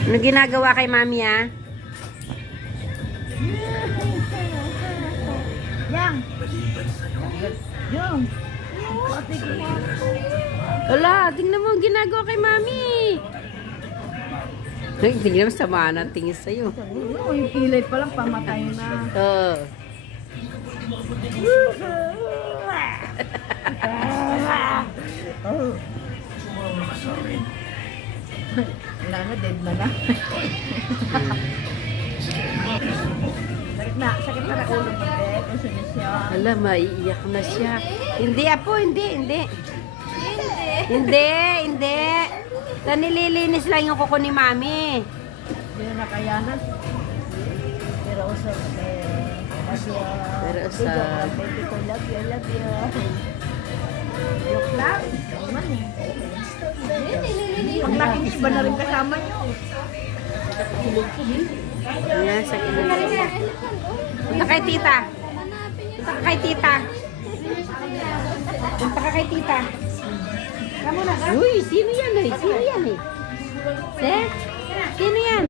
Ano ginagawa kay mami, ah? Yang. Yang. Wala, tingnan mo ang ginagawa kay mami. Ay, tingnan mo, sama na ang tingin sa'yo. Yung kilay pa lang pamatay na. Oo. Wala na, dead na. Sakit na ulo mo, Bek. Kasi na siya. Wala, maiiyak na siya. Hindi, apo, hindi. Hindi. Sa nililinis lang yung kuko ni mami. Hindi na nakayanan. Pero usap, Pero usap. baby ko, love you. Joke lang. Naman eh. Pag nakinig, iba na rin kasama niyo. Yan, sa kinagawa. Punta kay tita. Punta ka kay tita. Uy, sino yan eh? Sino yan?